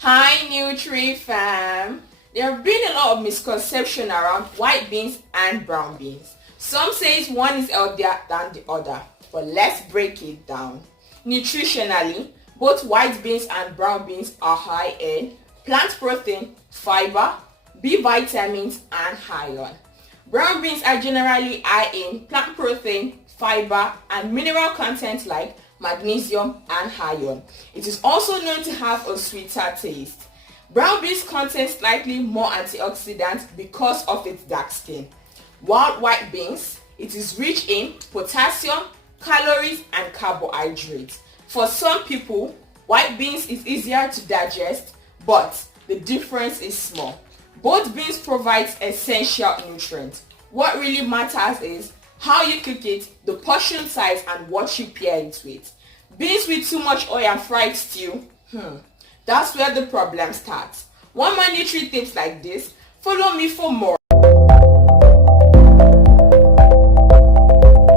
Hi Nutri fam! There have been a lot of misconception around white beans and brown beans. Some say one is healthier than the other, but let's break it down. Nutritionally, both white beans and brown beans are high in plant protein, fiber, B vitamins and iron. Brown beans are generally high in plant protein, fiber and mineral content like magnesium and iron. It is also known to have a sweeter taste. Brown beans contain slightly more antioxidants because of its dark skin. While white beans, it is rich in potassium, calories and carbohydrates. For some people, white beans is easier to digest, but the difference is small. Both beans provide essential nutrients. What really matters is how you cook it, the portion size and what you pair it with. Beans with too much oil and fried stew, that's where the problem starts. Want more nutri tips like this? Follow me for more.